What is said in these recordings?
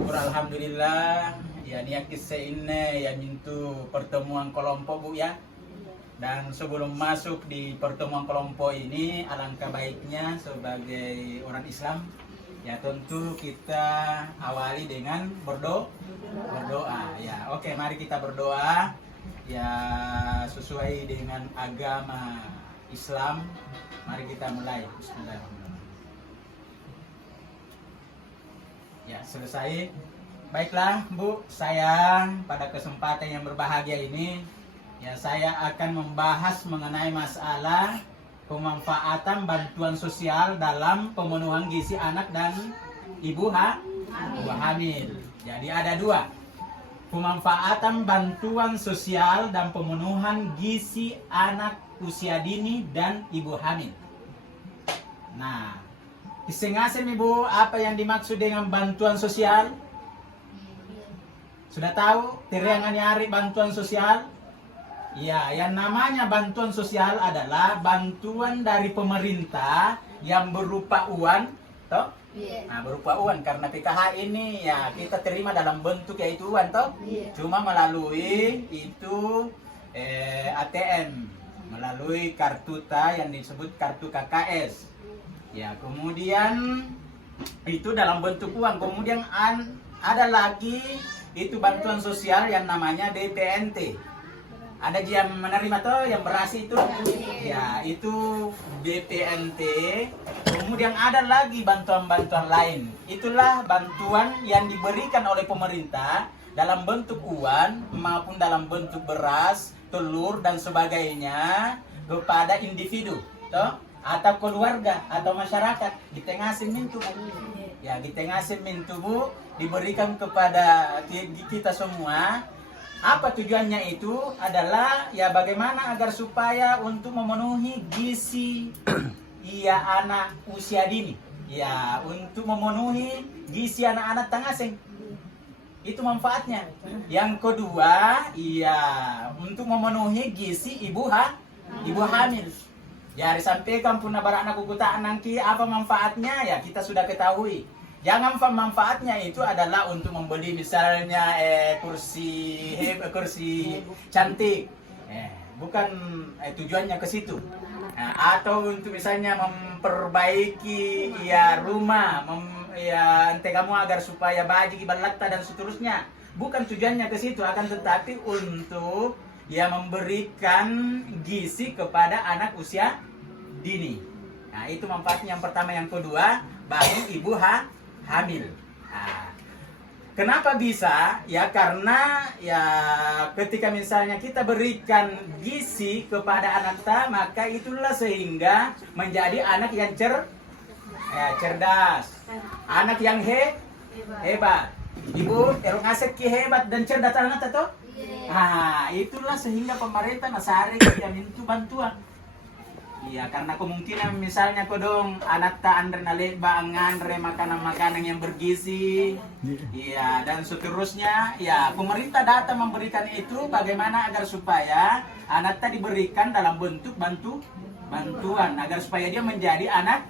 syukur alhamdulillah ya niat kisah ini ya mintu pertemuan kelompok Bu ya. Dan sebelum masuk di pertemuan kelompok ini, alangkah baiknya sebagai orang Islam ya tentu kita awali dengan berdoa ya. Oke, mari kita berdoa ya sesuai dengan agama Islam. Mari kita mulai. Bismillahirrahmanirrahim. Ya, selesai. Baiklah Bu, saya pada kesempatan yang berbahagia ini ya saya akan membahas mengenai masalah pemanfaatan bantuan sosial dalam pemenuhan gizi anak dan ibu hamil. Jadi ada dua, pemanfaatan bantuan sosial dan pemenuhan gizi anak usia dini dan ibu hamil. Nah, iseng-asem Ibu apa yang dimaksud dengan bantuan sosial? Sudah tahu teriangan hari bantuan sosial? Ya, yang namanya bantuan sosial adalah bantuan dari pemerintah yang berupa uang, toh? Nah, berupa uang karena PKH ini ya kita terima dalam bentuk yaitu uang, toh? Cuma melalui itu ATM, melalui kartu yang disebut kartu KKS. Ya, kemudian itu dalam bentuk uang. Kemudian ada lagi itu bantuan sosial yang namanya DPNT. Ada yang menerima toh yang berasi itu ya itu BPNT. Kemudian ada lagi bantuan-bantuan lain, itulah bantuan yang diberikan oleh pemerintah dalam bentuk uang maupun dalam bentuk beras, telur dan sebagainya kepada individu toh atau keluarga atau masyarakat di tengah semintu ya, di tengah semintu Bu diberikan kepada kita semua. Apa tujuannya itu adalah ya bagaimana agar supaya untuk memenuhi gizi iya anak usia dini ya, untuk memenuhi gizi anak-anak tangaseng. Itu manfaatnya. Yang kedua iya untuk memenuhi gizi ibu hamil. Ya disampaikan punah baranak kukutaan nanti apa manfaatnya ya kita sudah ketahui. Jangan manfaatnya itu adalah untuk membeli misalnya kursi cantik, bukan tujuannya ke situ. Nah, atau untuk misalnya memperbaiki ya rumah, ya ente kamu agar supaya baji balata dan seterusnya. Bukan tujuannya ke situ, akan tetapi untuk ya memberikan gizi kepada anak usia dini. Nah, itu manfaatnya yang pertama. Yang kedua, bagi ibu hamil. Nah, kenapa bisa? Ya karena ya ketika misalnya kita berikan gizi kepada anak kita, maka itulah sehingga menjadi anak yang cerdas, anak yang hebat. Ibu erong aset ki hebat dan cerdas anak itu. Nah, itulah sehingga pemerintah nasari yang itu bantuan. Iya, karena kemungkinan misalnya kodong anak ta andre naleba ngandre makanan-makanan yang bergizi. Iya, dan seterusnya. Ya, pemerintah datang memberikan itu bagaimana agar supaya anak ta diberikan dalam bentuk bantuan agar supaya dia menjadi anak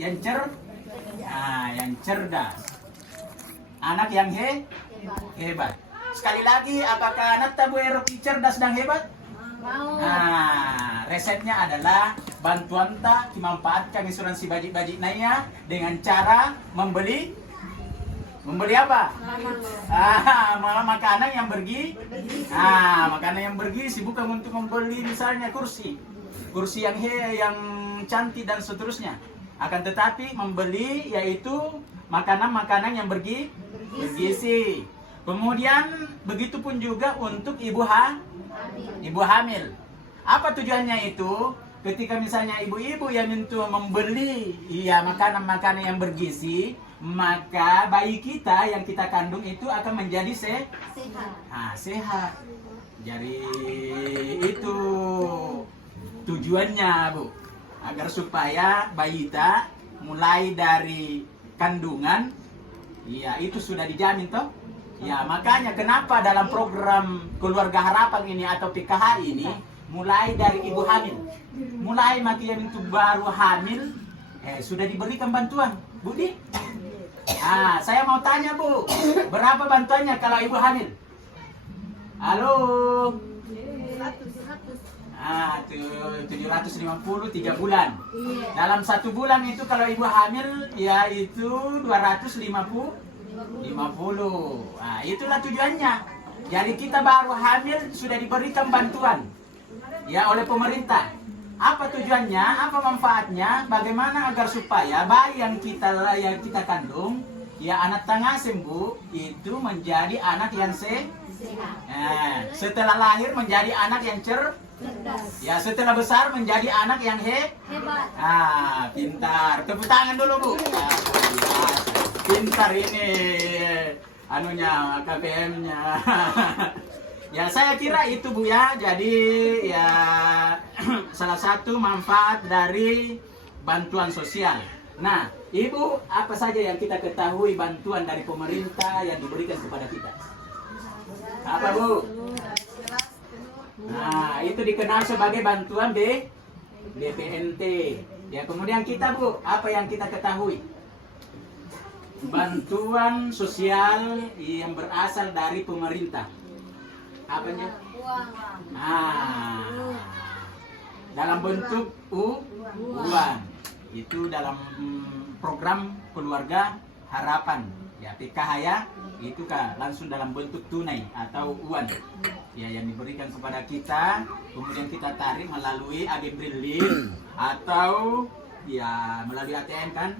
yang yang cerdas. Anak yang hebat. Sekali lagi, apakah anak ta buero cerdas dan hebat? Nah, resepnya adalah bantuan tak dimanfaatkan asuransi bajik-bajik naya dengan cara membeli apa? Malah makanan yang makanan yang bergizi, bukan untuk membeli misalnya kursi yang cantik dan seterusnya. Akan tetapi membeli yaitu makanan-makanan yang bergizi. Kemudian begitu pun juga untuk ibu hamil. Apa tujuannya itu? Ketika misalnya ibu-ibu yang membeli makanan-makanan yang bergizi, maka bayi kita yang kita kandung itu akan menjadi sehat. Jadi itu tujuannya Bu, agar supaya bayi kita mulai dari kandungan itu sudah dijamin toh. Ya, makanya kenapa dalam program Keluarga Harapan ini atau PKH ini mulai dari ibu hamil, mulai maki yang itu baru hamil sudah diberikan bantuan, Budi. Saya mau tanya Bu, berapa bantuannya kalau ibu hamil? Halo? 750 3 bulan. Dalam 1 bulan itu kalau ibu hamil ya itu 250. Itulah tujuannya. Jadi kita baru hamil sudah diberikan bantuan ya oleh pemerintah. Apa tujuannya? Apa manfaatnya? Bagaimana agar supaya bayi yang kita kandung ya anak tengah sembuh itu menjadi anak yang setelah lahir menjadi anak yang cerdas. Ya setelah besar menjadi anak yang hebat. Pintar. Tepuk tangan dulu Bu. Pintar ini anunya KPM-nya. Ya saya kira itu Bu ya. Jadi ya salah satu manfaat dari bantuan sosial. Nah, Ibu, apa saja yang kita ketahui bantuan dari pemerintah yang diberikan kepada kita? Apa Bu? Nah, itu dikenal sebagai bantuan BPNT. Ya, kemudian kita Bu, apa yang kita ketahui? Bantuan sosial yang berasal dari pemerintah. Apanya? Dalam bentuk uang. Itu dalam program keluarga harapan. Ya, PKH ya. Itu langsung dalam bentuk tunai atau uang ya yang diberikan kepada kita, kemudian kita tarik melalui agen briling atau ya melalui ATM kan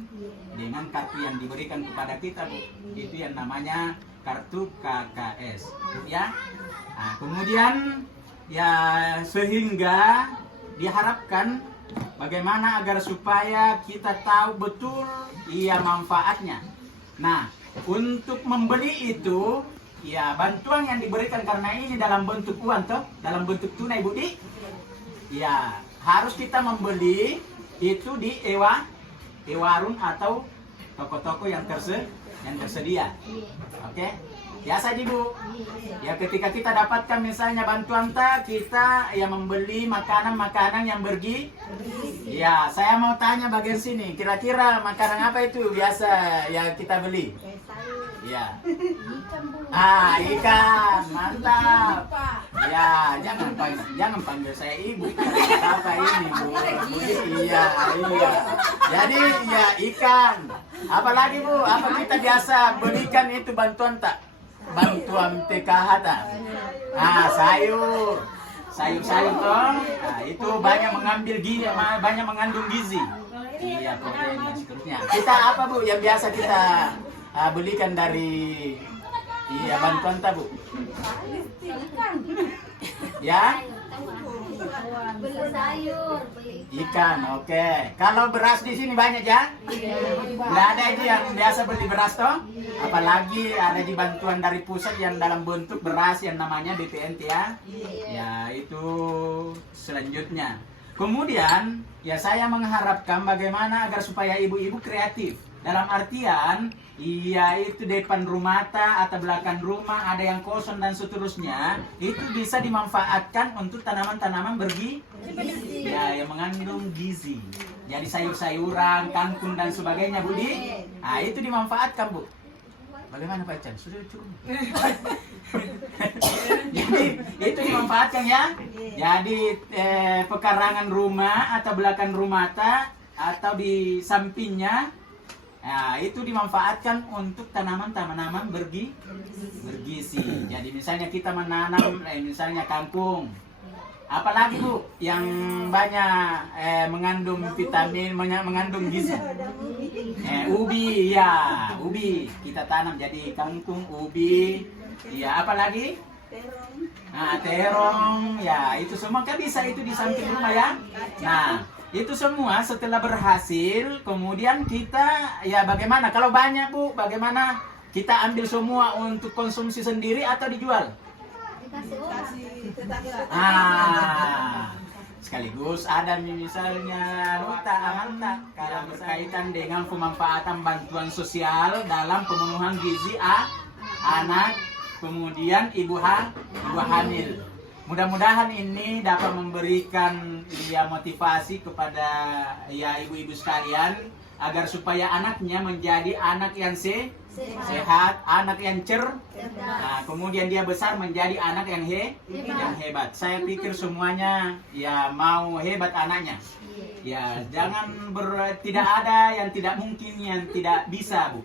dengan kartu yang diberikan kepada kita Bu. Itu yang namanya kartu KKS ya. Kemudian ya sehingga diharapkan bagaimana agar supaya kita tahu betul manfaatnya. Nah, untuk membeli itu, ya bantuan yang diberikan karena ini dalam bentuk uang toh, dalam bentuk tunai Budi. Ya, harus kita membeli itu di warung atau toko-toko yang tersedia. Oke? Biasa Bu. Ya ketika kita dapatkan misalnya bantuan kita ya membeli makanan-makanan yang bergizi. Ya, saya mau tanya bagian sini, kira-kira makanan apa itu biasa yang kita beli? Ya. Ikan, mantap. Ya, jangan panggil saya ibu. Apa ini Bu? Iya. Jadi ya ikan. Apalagi Bu, apa kita biasa belikan itu bantuan tak? Bantuan PKH tak? Sayur toh. Itu banyak mengandung gizi. Iya, protein dan seterusnya. Kita apa Bu yang biasa kita belikan dari bantuan tak Bu? Ya? Beli sayur, Ikan, oke. Kalau beras di sini banyak ya? Nggak ada itu yang biasa beli beras toh? Apalagi ada di bantuan dari pusat yang dalam bentuk beras yang namanya BPNT ya? Ya itu selanjutnya. Kemudian ya saya mengharapkan bagaimana agar supaya ibu-ibu kreatif. Dalam artian, itu depan rumah atau belakang rumah ada yang kosong dan seterusnya, itu bisa dimanfaatkan untuk tanaman-tanaman bergizi, ya yang mengandung gizi. Jadi sayur-sayuran, kangkung dan sebagainya, Budi. Itu dimanfaatkan, Bu. Bagaimana Pak Chan? Sudah cukup. Jadi itu dimanfaatkan ya. Jadi pekarangan rumah atau belakang rumah atau di sampingnya. Itu dimanfaatkan untuk tanaman-tanaman bergizi. Jadi misalnya kita menanam misalnya kangkung. Apalagi Bu yang banyak mengandung vitamin, mengandung gizi. Ubi ya, ubi kita tanam jadi kangkung, ubi. Ya, apalagi? Terong. Ya, itu semua kan bisa itu di samping rumah ya. Nah, itu semua setelah berhasil, kemudian kita ya bagaimana? Kalau banyak Bu, bagaimana kita ambil semua untuk konsumsi sendiri atau dijual? dikasih tetangga. Sekaligus ada misalnya kalau berkaitan dengan pemanfaatan bantuan sosial dalam pemenuhan gizi anak, kemudian ibu hamil. Mudah-mudahan ini dapat memberikan motivasi kepada ibu-ibu sekalian agar supaya anaknya menjadi anak yang Sehat. sehat, anak yang Cerdas. Nah, kemudian dia besar menjadi anak yang yang hebat. Saya pikir semuanya ya mau hebat anaknya. Ya, jangan tidak ada yang tidak mungkin, yang tidak bisa, Bu.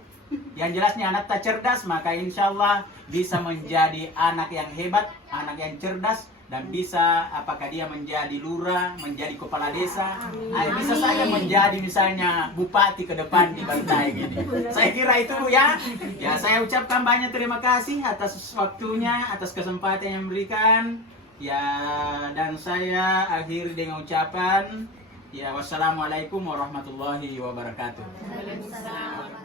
Yang jelasnya anak tak cerdas, maka insya Allah bisa menjadi anak yang hebat, anak yang cerdas, dan bisa apakah dia menjadi lurah, menjadi kepala desa, bisa saja menjadi misalnya bupati ke depan di Bantai gini. Saya kira itu, Bu, ya. Ya, saya ucapkan banyak terima kasih atas waktunya, atas kesempatan yang diberikan. Ya, dan saya akhiri dengan ucapan ya, wassalamualaikum warahmatullahi wabarakatuh. Waalaikumsalam.